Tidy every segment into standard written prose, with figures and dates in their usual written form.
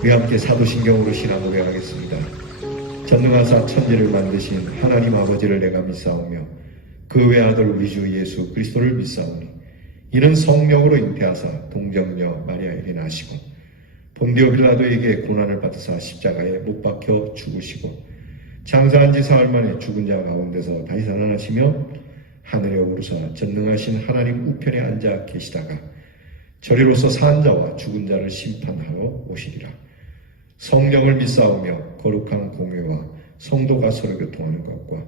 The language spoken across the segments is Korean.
우리 함께 사도신경으로 신앙 고백하겠습니다. 전능하사 천지를 만드신 하나님 아버지를 내가 믿사오며 그 외아들 우리 주 예수 그리스도를 믿사오니 이는 성령으로 잉태하사 동정녀 마리아에게 나시고 본디오 빌라도에게 고난을 받으사 십자가에 못 박혀 죽으시고 장사한 지 사흘 만에 죽은 자 가운데서 다시 살아나시며 하늘에 오르사 전능하신 하나님 우편에 앉아 계시다가 저리로서 산 자와 죽은 자를 심판하러 오시리라. 성령을 믿사오며 거룩한 공회와 성도가 서로 교통하는 것과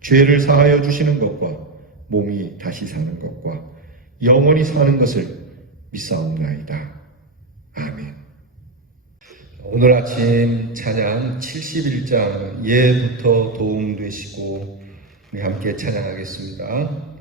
죄를 사하여 주시는 것과 몸이 다시 사는 것과 영원히 사는 것을 믿사옵나이다. 아멘. 오늘 아침 찬양 71장 예부터 도움되시고 우리 함께 찬양하겠습니다.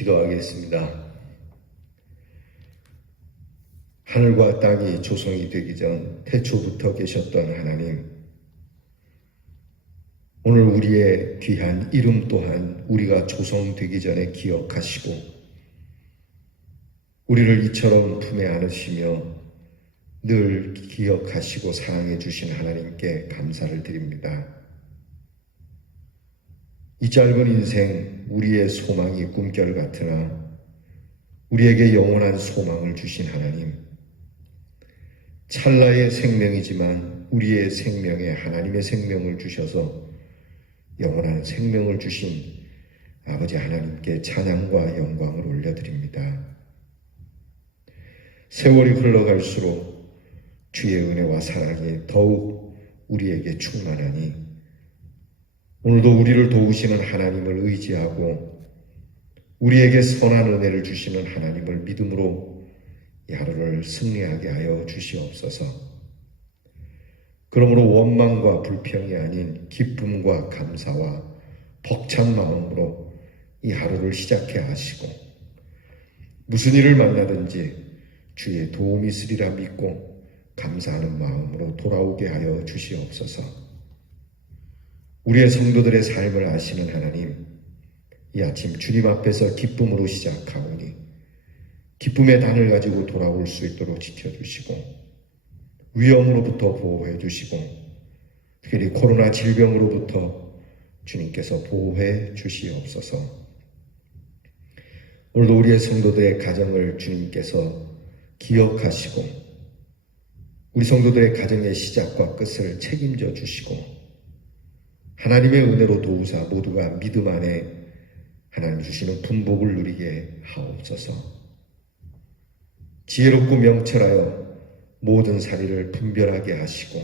기도하겠습니다. 하늘과 땅이 조성이 되기 전 태초부터 계셨던 하나님, 오늘 우리의 귀한 이름 또한 우리가 조성되기 전에 기억하시고 우리를 이처럼 품에 안으시며 늘 기억하시고 사랑해 주신 하나님께 감사를 드립니다. 이 짧은 인생 우리의 소망이 꿈결 같으나 우리에게 영원한 소망을 주신 하나님, 찰나의 생명이지만 우리의 생명에 하나님의 생명을 주셔서 영원한 생명을 주신 아버지 하나님께 찬양과 영광을 올려드립니다. 세월이 흘러갈수록 주의 은혜와 사랑이 더욱 우리에게 충만하니 오늘도 우리를 도우시는 하나님을 의지하고 우리에게 선한 은혜를 주시는 하나님을 믿음으로 이 하루를 승리하게 하여 주시옵소서. 그러므로 원망과 불평이 아닌 기쁨과 감사와 벅찬 마음으로 이 하루를 시작해 하시고, 무슨 일을 만나든지 주의 도움이 있으리라 믿고 감사하는 마음으로 돌아오게 하여 주시옵소서. 우리의 성도들의 삶을 아시는 하나님, 이 아침 주님 앞에서 기쁨으로 시작하오니 기쁨의 단을 가지고 돌아올 수 있도록 지켜주시고, 위험으로부터 보호해 주시고, 특히 코로나 질병으로부터 주님께서 보호해 주시옵소서. 오늘도 우리의 성도들의 가정을 주님께서 기억하시고, 우리 성도들의 가정의 시작과 끝을 책임져 주시고, 하나님의 은혜로 도우사 모두가 믿음 안에 하나님 주시는 분복을 누리게 하옵소서. 지혜롭고 명철하여 모든 사리를 분별하게 하시고,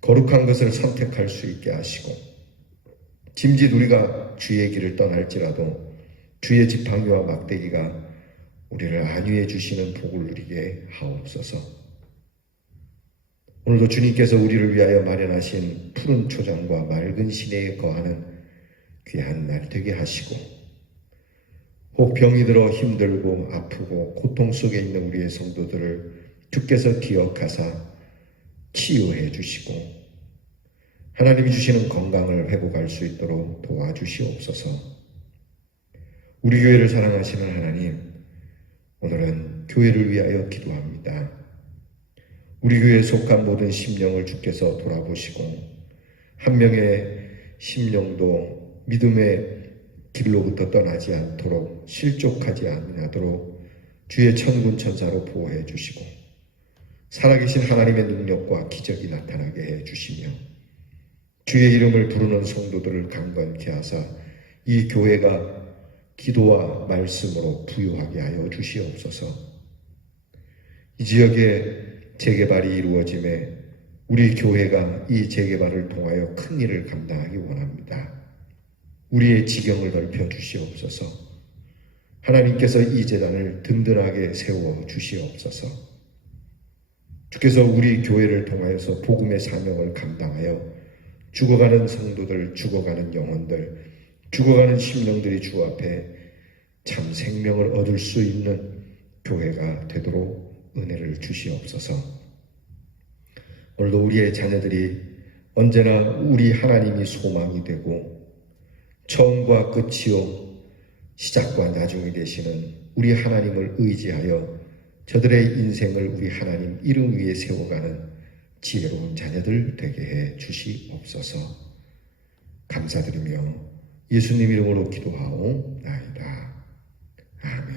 거룩한 것을 선택할 수 있게 하시고, 짐짓 우리가 주의 길을 떠날지라도 주의 지팡이와 막대기가 우리를 안위해 주시는 복을 누리게 하옵소서. 오늘도 주님께서 우리를 위하여 마련하신 푸른 초장과 맑은 시내에 거하는 귀한 날 되게 하시고, 혹 병이 들어 힘들고 아프고 고통 속에 있는 우리의 성도들을 주께서 기억하사 치유해 주시고, 하나님이 주시는 건강을 회복할 수 있도록 도와주시옵소서. 우리 교회를 사랑하시는 하나님, 오늘은 교회를 위하여 기도합니다. 우리 교회에 속한 모든 심령을 주께서 돌아보시고, 한 명의 심령도 믿음의 길로부터 떠나지 않도록, 실족하지 아니하도록 주의 천군 천사로 보호해 주시고, 살아계신 하나님의 능력과 기적이 나타나게 해 주시며, 주의 이름을 부르는 성도들을 강건케 하사 이 교회가 기도와 말씀으로 부유하게 하여 주시옵소서. 이 지역의 재개발이 이루어짐에 우리 교회가 이 재개발을 통하여 큰 일을 감당하기 원합니다. 우리의 지경을 넓혀 주시옵소서. 하나님께서 이 재단을 든든하게 세워 주시옵소서. 주께서 우리 교회를 통하여서 복음의 사명을 감당하여 죽어가는 성도들, 죽어가는 영혼들, 죽어가는 심령들이 주 앞에 참 생명을 얻을 수 있는 교회가 되도록 은혜를 주시옵소서. 오늘도 우리의 자녀들이 언제나 우리 하나님이 소망이 되고 처음과 끝이요 시작과 나중이 되시는 우리 하나님을 의지하여 저들의 인생을 우리 하나님 이름 위에 세워가는 지혜로운 자녀들 되게 해 주시옵소서. 감사드리며 예수님 이름으로 기도하옵나이다. 아멘.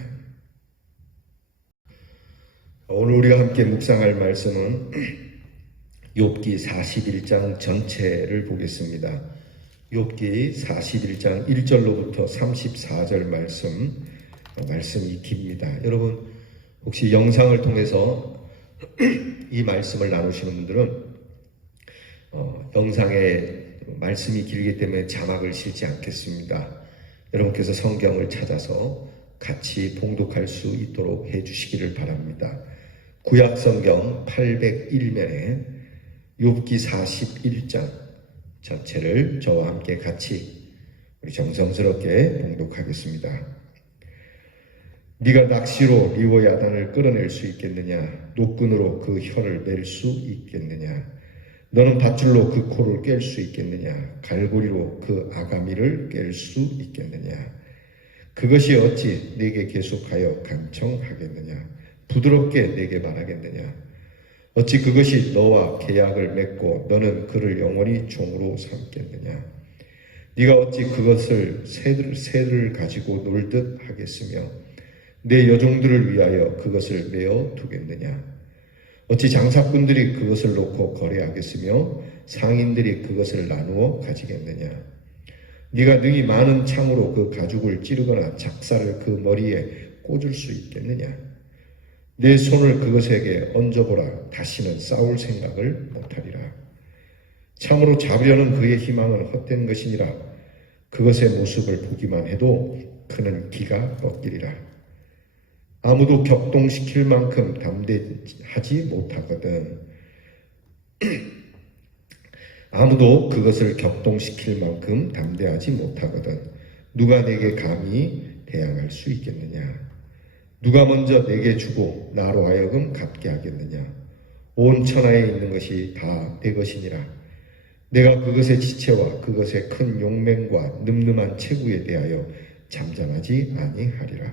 오늘 우리가 함께 묵상할 말씀은 욥기 41장 전체를 보겠습니다. 욥기 41장 1절로부터 34절 말씀이 깁니다. 여러분 혹시 영상을 통해서 이 말씀을 나누시는 분들은 영상에 말씀이 길기 때문에 자막을 실지 않겠습니다. 여러분께서 성경을 찾아서 같이 봉독할 수 있도록 해주시기를 바랍니다. 구약 성경 801면에 욥기 41장 전체를 저와 함께 같이 우리 정성스럽게 봉독하겠습니다. 네가 낚시로 리워야단을 끌어낼 수 있겠느냐? 노끈으로 그 혀를 낼 수 있겠느냐? 너는 밧줄로 그 코를 깰 수 있겠느냐? 갈고리로 그 아가미를 깰 수 있겠느냐? 그것이 어찌 내게 계속하여 간청하겠느냐? 부드럽게 내게 말하겠느냐? 어찌 그것이 너와 계약을 맺고 너는 그를 영원히 종으로 삼겠느냐? 네가 어찌 그것을 새를 가지고 놀듯 하겠으며 내 여종들을 위하여 그것을 메어 두겠느냐? 어찌 장사꾼들이 그것을 놓고 거래하겠으며 상인들이 그것을 나누어 가지겠느냐? 네가 능히 많은 창으로 그 가죽을 찌르거나 작사를 그 머리에 꽂을 수 있겠느냐? 내 손을 그것에게 얹어보라. 다시는 싸울 생각을 못하리라. 참으로 잡으려는 그의 희망은 헛된 것이니라. 그것의 모습을 보기만 해도 그 그는 기가 꺾이리라. 아무도 격동시킬 만큼 담대하지 못하거든. 아무도 그것을 격동시킬 만큼 담대하지 못하거든. 누가 내게 감히 대항할 수 있겠느냐? 누가 먼저 내게 주고 나로 하여금 갚게 하겠느냐? 온 천하에 있는 것이 다 내 것이니라. 내가 그것의 지체와 그것의 큰 용맹과 늠름한 체구에 대하여 잠잠하지 아니하리라.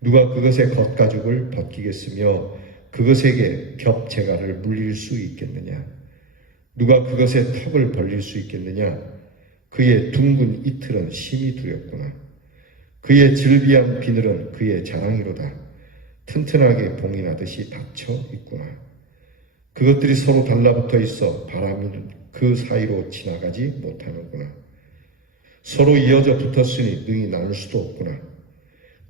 누가 그것의 겉가죽을 벗기겠으며 그것에게 겹재갈을 물릴 수 있겠느냐? 누가 그것의 턱을 벌릴 수 있겠느냐? 그의 둥근 이틀은 심히 두렵구나. 그의 질비한 비늘은 그의 자랑이로다. 튼튼하게 봉이 나듯이 닫혀 있구나. 그것들이 서로 달라붙어 있어 바람이 그 사이로 지나가지 못하는구나. 서로 이어져 붙었으니 능히 나눌 수도 없구나.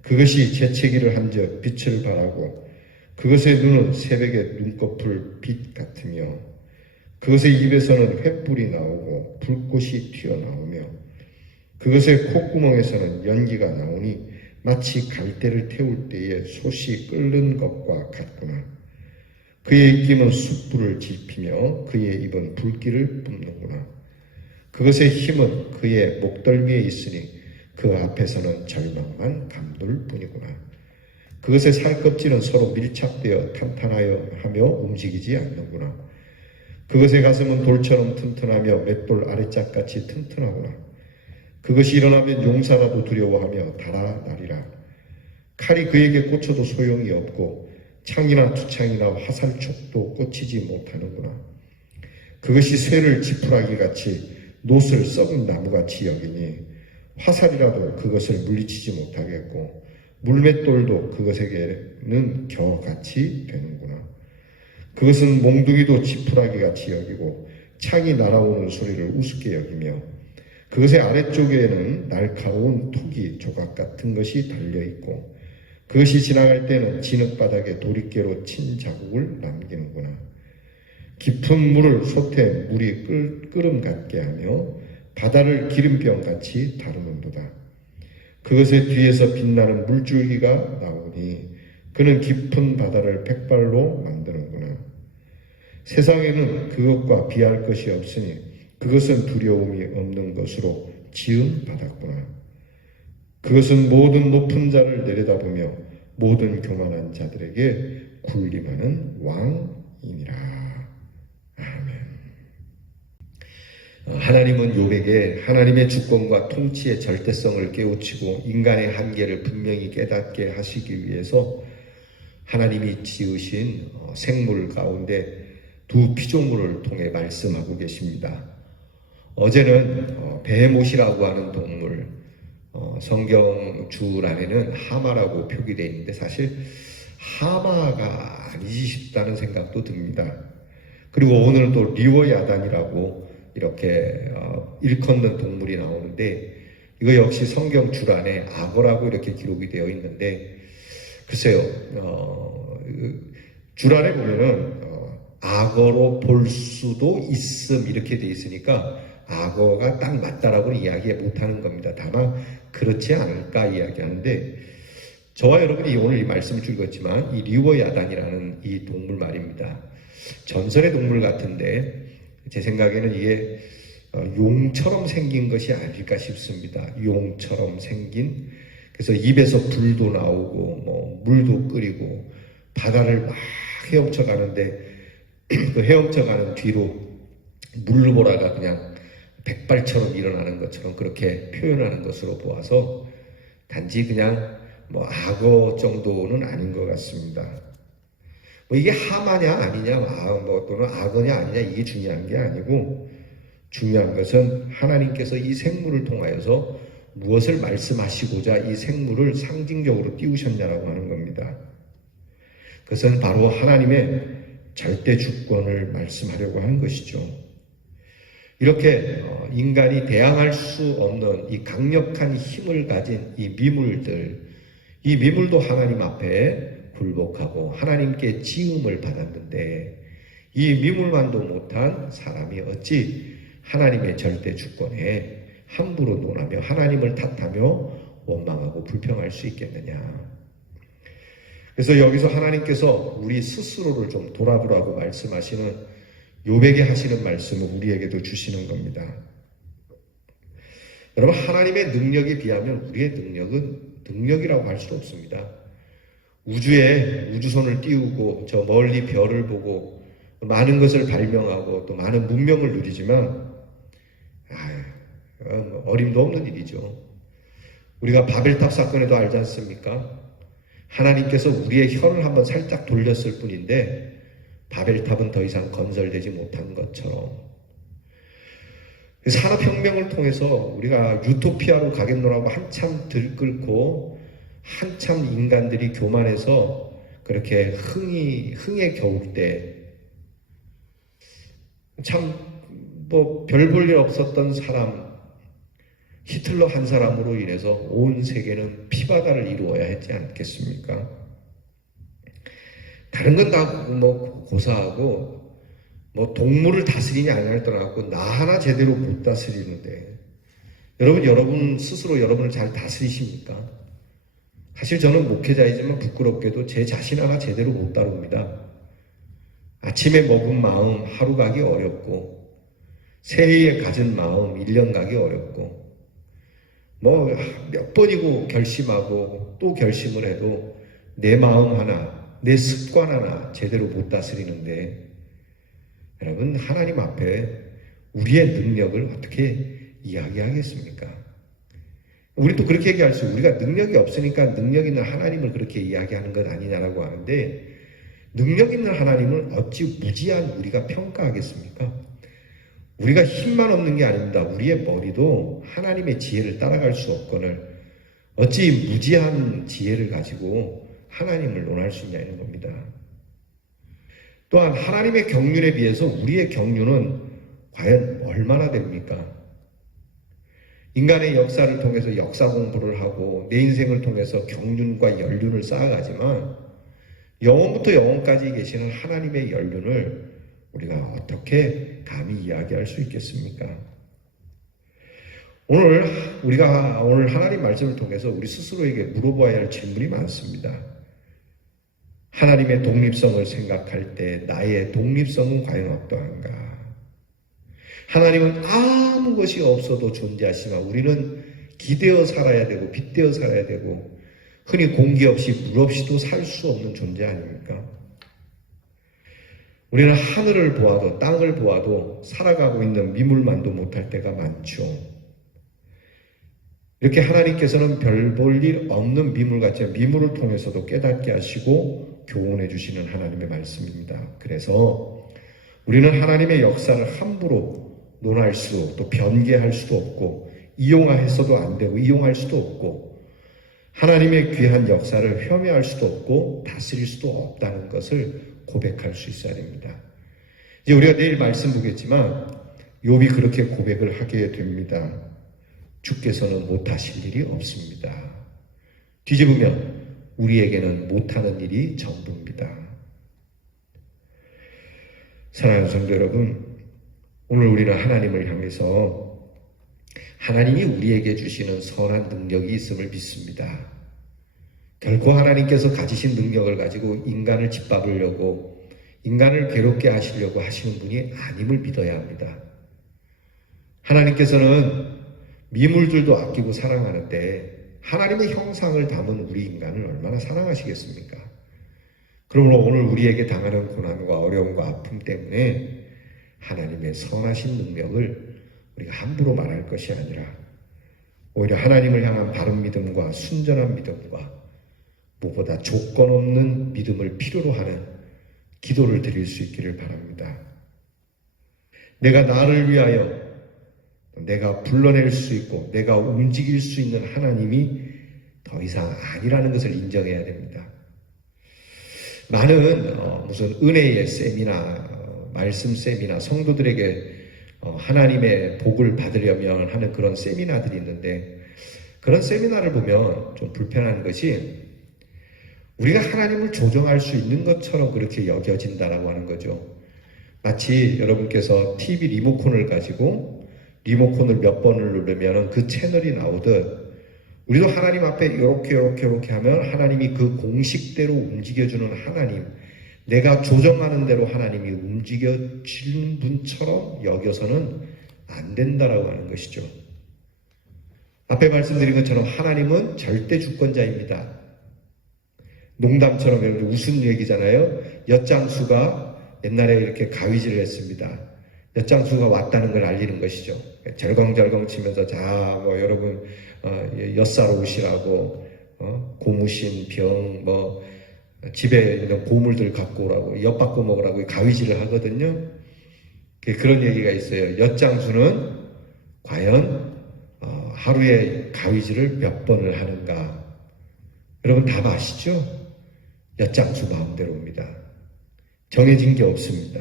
그것이 재채기를 한즉 빛을 발하고 그것의 눈은 새벽의 눈꺼풀 빛 같으며 그것의 입에서는 횃불이 나오고 불꽃이 튀어나오며 그것의 콧구멍에서는 연기가 나오니 마치 갈대를 태울 때에 솥이 끓는 것과 같구나. 그의 입김은 숯불을 지피며 그의 입은 불길을 뿜는구나. 그것의 힘은 그의 목덜미에 있으니 그 앞에서는 절망만 감돌 뿐이구나. 그것의 살껍질은 서로 밀착되어 탄탄하여 하며 움직이지 않는구나. 그것의 가슴은 돌처럼 튼튼하며 맷돌 아래짝같이 튼튼하구나. 그것이 일어나면 용사라도 두려워하며 달아나리라. 칼이 그에게 꽂혀도 소용이 없고 창이나 투창이나 화살촉도 꽂히지 못하는구나. 그것이 쇠를 지푸라기같이 놋을 썩은 나무같이 여기니 화살이라도 그것을 물리치지 못하겠고 물맷돌도 그것에게는 겨같이 되는구나. 그것은 몽둥이도 지푸라기같이 여기고 창이 날아오는 소리를 우습게 여기며 그것의 아래쪽에는 날카로운 토기 조각 같은 것이 달려있고 그것이 지나갈 때는 진흙바닥에 도리깨로 친 자국을 남기는구나. 깊은 물을 솥에 물이 끓음 같게 하며 바다를 기름병같이 다루는도다. 그것의 뒤에서 빛나는 물줄기가 나오니 그는 깊은 바다를 백발로 만드는구나. 세상에는 그것과 비할 것이 없으니 그것은 두려움이 없는 것으로 지은 바다구나. 그것은 모든 높은 자를 내려다보며 모든 교만한 자들에게 군림하는 왕이니라. 아멘. 하나님은 욥에게 하나님의 주권과 통치의 절대성을 깨우치고 인간의 한계를 분명히 깨닫게 하시기 위해서 하나님이 지으신 생물 가운데 두 피조물을 통해 말씀하고 계십니다. 어제는 베헤못이라고 하는 동물, 성경 줄안에는 하마라고 표기되어 있는데 사실 하마가 아니지 싶다는 생각도 듭니다. 그리고 오늘은 또 리워야단이라고 이렇게 일컫는 동물이 나오는데 이거 역시 성경 줄안에 악어라고 이렇게 기록이 되어 있는데 글쎄요, 줄안에 보면은 악어로 볼 수도 있음 이렇게 되어 있으니까 악어가 딱 맞다라고는 이야기 못하는 겁니다. 다만 그렇지 않을까 이야기하는데 저와 여러분이 오늘 이 말씀을 읽었지만 이 리워야단이라는 이 동물 말입니다. 전설의 동물 같은데 제 생각에는 이게 용처럼 생긴 것이 아닐까 싶습니다. 용처럼 생긴, 그래서 입에서 불도 나오고 뭐 물도 끓이고 바다를 막 헤엄쳐 가는데 그 헤엄쳐 가는 뒤로 물보라가 그냥 백발처럼 일어나는 것처럼 그렇게 표현하는 것으로 보아서 단지 그냥 뭐 악어 정도는 아닌 것 같습니다. 뭐 이게 하마냐 아니냐 뭐 또는 악어냐 아니냐 이게 중요한 게 아니고 중요한 것은 하나님께서 이 생물을 통하여서 무엇을 말씀하시고자 이 생물을 상징적으로 띄우셨냐라고 하는 겁니다. 그것은 바로 하나님의 절대 주권을 말씀하려고 하는 것이죠. 이렇게 인간이 대항할 수 없는 이 강력한 힘을 가진 이 미물들, 이 미물도 하나님 앞에 굴복하고 하나님께 지음을 받았는데 이 미물만도 못한 사람이 어찌 하나님의 절대 주권에 함부로 논하며 하나님을 탓하며 원망하고 불평할 수 있겠느냐. 그래서 여기서 하나님께서 우리 스스로를 좀 돌아보라고 말씀하시는, 욥에게 하시는 말씀을 우리에게도 주시는 겁니다. 여러분, 하나님의 능력에 비하면 우리의 능력은 능력이라고 할 수 없습니다. 우주에 우주선을 띄우고 저 멀리 별을 보고 많은 것을 발명하고 또 많은 문명을 누리지만 어림도 없는 일이죠. 우리가 바벨탑 사건에도 알지 않습니까? 하나님께서 우리의 혀를 한번 살짝 돌렸을 뿐인데 바벨탑은 더 이상 건설되지 못한 것처럼, 산업혁명을 통해서 우리가 유토피아로 가겠노라고 한참 들끓고 한참 인간들이 교만해서 그렇게 흥에 겨울 때 참 뭐 별 볼 일 없었던 사람, 히틀러 한 사람으로 인해서 온 세계는 피바다를 이루어야 했지 않겠습니까? 다른 건 다 뭐 고사하고 뭐 동물을 다스리냐 아니냐를 떠나고 나 하나 제대로 못 다스리는데, 여러분 스스로 여러분을 잘 다스리십니까? 사실 저는 목회자이지만 부끄럽게도 제 자신 하나 제대로 못 다룹니다. 아침에 먹은 마음 하루 가기 어렵고, 새해에 가진 마음 1년 가기 어렵고, 뭐 몇 번이고 결심하고 또 결심을 해도 내 마음 하나, 내 습관 하나 제대로 못 다스리는데, 여러분, 하나님 앞에 우리의 능력을 어떻게 이야기하겠습니까? 우리도 그렇게 얘기할 수, 우리가 능력이 없으니까 능력 있는 하나님을 그렇게 이야기하는 것 아니냐라고 하는데, 능력 있는 하나님을 어찌 무지한 우리가 평가하겠습니까? 우리가 힘만 없는 게 아닙니다. 우리의 머리도 하나님의 지혜를 따라갈 수 없거늘 어찌 무지한 지혜를 가지고 하나님을 논할 수 있냐는 겁니다. 또한 하나님의 경륜에 비해서 우리의 경륜은 과연 얼마나 됩니까? 인간의 역사를 통해서 역사 공부를 하고 내 인생을 통해서 경륜과 연륜을 쌓아가지만 영원부터 영원까지 계시는 하나님의 연륜을 우리가 어떻게 감히 이야기할 수 있겠습니까? 오늘 하나님 말씀을 통해서 우리 스스로에게 물어봐야 할 질문이 많습니다. 하나님의 독립성을 생각할 때 나의 독립성은 과연 어떠한가? 하나님은 아무 것이 없어도 존재하시지만 우리는 기대어 살아야 되고 빗대어 살아야 되고 흔히 공기 없이 물 없이도 살 수 없는 존재 아닙니까? 우리는 하늘을 보아도 땅을 보아도 살아가고 있는 미물만도 못할 때가 많죠. 이렇게 하나님께서는 별 볼 일 없는 미물같이 미물을 통해서도 깨닫게 하시고 교훈해 주시는 하나님의 말씀입니다. 그래서 우리는 하나님의 역사를 함부로 논할 수, 또 변개할 수도 없고 이용해서도 안 되고 이용할 수도 없고 하나님의 귀한 역사를 폄훼할 수도 없고 다스릴 수도 없다는 것을 고백할 수 있어야 됩니다. 이제 우리가 내일 말씀 보겠지만 욥이 그렇게 고백을 하게 됩니다. 주께서는 못하실 일이 없습니다. 뒤집으면 우리에게는 못하는 일이 전부입니다. 사랑하는 성도 여러분, 오늘 우리는 하나님을 향해서 하나님이 우리에게 주시는 선한 능력이 있음을 믿습니다. 결코 하나님께서 가지신 능력을 가지고 인간을 짓밟으려고 인간을 괴롭게 하시려고 하시는 분이 아님을 믿어야 합니다. 하나님께서는 미물들도 아끼고 사랑하는데 하나님의 형상을 담은 우리 인간을 얼마나 사랑하시겠습니까? 그러므로 오늘 우리에게 당하는 고난과 어려움과 아픔 때문에 하나님의 선하신 능력을 우리가 함부로 말할 것이 아니라 오히려 하나님을 향한 바른 믿음과 순전한 믿음과 무엇보다 조건 없는 믿음을 필요로 하는 기도를 드릴 수 있기를 바랍니다. 내가 나를 위하여 내가 불러낼 수 있고 내가 움직일 수 있는 하나님이 더 이상 아니라는 것을 인정해야 됩니다. 많은 무슨 은혜의 셈이나 말씀 셈이나 성도들에게 하나님의 복을 받으려면 하는 그런 세미나들이 있는데 그런 세미나를 보면 좀 불편한 것이 우리가 하나님을 조정할 수 있는 것처럼 그렇게 여겨진다라고 하는 거죠. 마치 여러분께서 TV 리모컨을 가지고 리모컨을 몇 번을 누르면 그 채널이 나오듯 우리도 하나님 앞에 이렇게 하면 하나님이 그 공식대로 움직여주는 하나님, 내가 조정하는 대로 하나님이 움직여주는 분처럼 여겨서는 안 된다라고 하는 것이죠. 앞에 말씀드린 것처럼 하나님은 절대 주권자입니다. 농담처럼 웃은 얘기잖아요. 엿장수가 옛날에 이렇게 가위질을 했습니다. 엿장수가 왔다는 걸 알리는 것이죠. 절컹절컹 치면서 자, 뭐 여러분 엿사러 오시라고 고무신, 병, 뭐 집에 있는 고물들 갖고 오라고 엿 바꿔 먹으라고 가위질을 하거든요. 그런 얘기가 있어요. 엿장수는 과연 하루에 가위질을 몇 번을 하는가? 여러분 답 아시죠? 엿장수 마음대로입니다. 정해진 게 없습니다.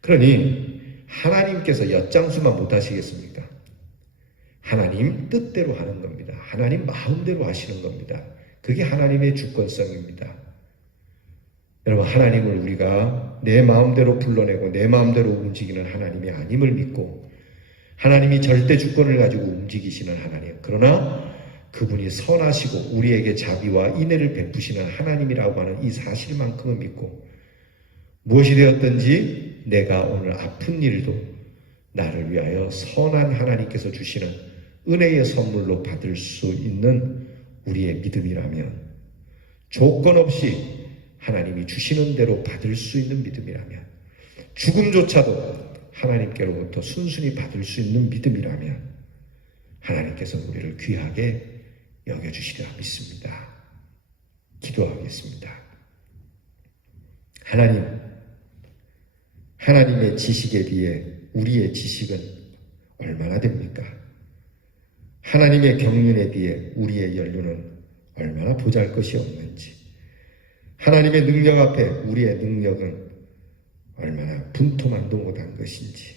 그러니 하나님께서 엿장수만 못하시겠습니까? 하나님 뜻대로 하는 겁니다. 하나님 마음대로 하시는 겁니다. 그게 하나님의 주권성입니다. 여러분, 하나님을 우리가 내 마음대로 불러내고 내 마음대로 움직이는 하나님이 아님을 믿고 하나님이 절대 주권을 가지고 움직이시는 하나님, 그러나 그분이 선하시고 우리에게 자비와 인애를 베푸시는 하나님이라고 하는 이 사실만큼은 믿고 무엇이 되었든지 내가 오늘 아픈 일도 나를 위하여 선한 하나님께서 주시는 은혜의 선물로 받을 수 있는 우리의 믿음이라면, 조건 없이 하나님이 주시는 대로 받을 수 있는 믿음이라면, 죽음조차도 하나님께로부터 순순히 받을 수 있는 믿음이라면 하나님께서 우리를 귀하게 여겨주시리라 믿습니다. 기도하겠습니다. 하나님의 지식에 비해 우리의 지식은 얼마나 됩니까? 하나님의 경륜에 비해 우리의 연륜은 얼마나 보잘것이 없는지, 하나님의 능력 앞에 우리의 능력은 얼마나 분토만도 못한 것인지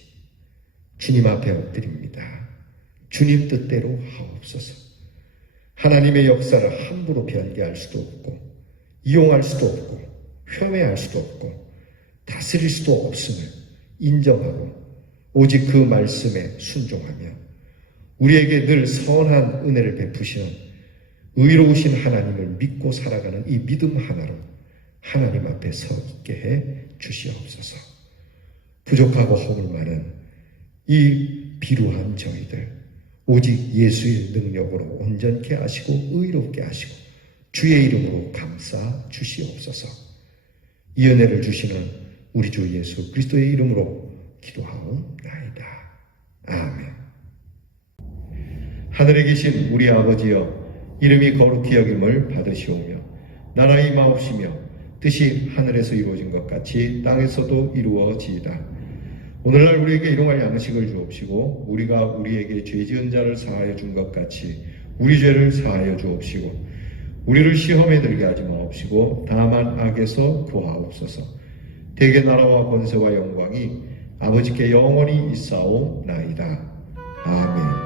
주님 앞에 엎드립니다. 주님 뜻대로 하옵소서. 하나님의 역사를 함부로 변개할 수도 없고 이용할 수도 없고 폄훼할 수도 없고 다스릴 수도 없음을 인정하고 오직 그 말씀에 순종하며 우리에게 늘 선한 은혜를 베푸시는 의로우신 하나님을 믿고 살아가는 이 믿음 하나로 하나님 앞에 서 있게 해 주시옵소서. 부족하고 허물 많은 이 비루한 저희들 오직 예수의 능력으로 온전케 하시고 의롭게 하시고 주의 이름으로 감싸 주시옵소서. 이 은혜를 주시는 우리 주 예수 그리스도의 이름으로 기도하옵나이다. 아멘. 하늘에 계신 우리 아버지여, 이름이 거룩히 여김을 받으시오며 나라의 마옵시며 뜻이 하늘에서 이루어진 것 같이 땅에서도 이루어지이다. 오늘날 우리에게 일용할 양식을 주옵시고 우리가 우리에게 죄 지은 자를 사하여 준 것 같이 우리 죄를 사하여 주옵시고 우리를 시험에 들게 하지 마옵시고 다만 악에서 구하옵소서. 대개 나라와 권세와 영광이 아버지께 영원히 있사오나이다. 아멘.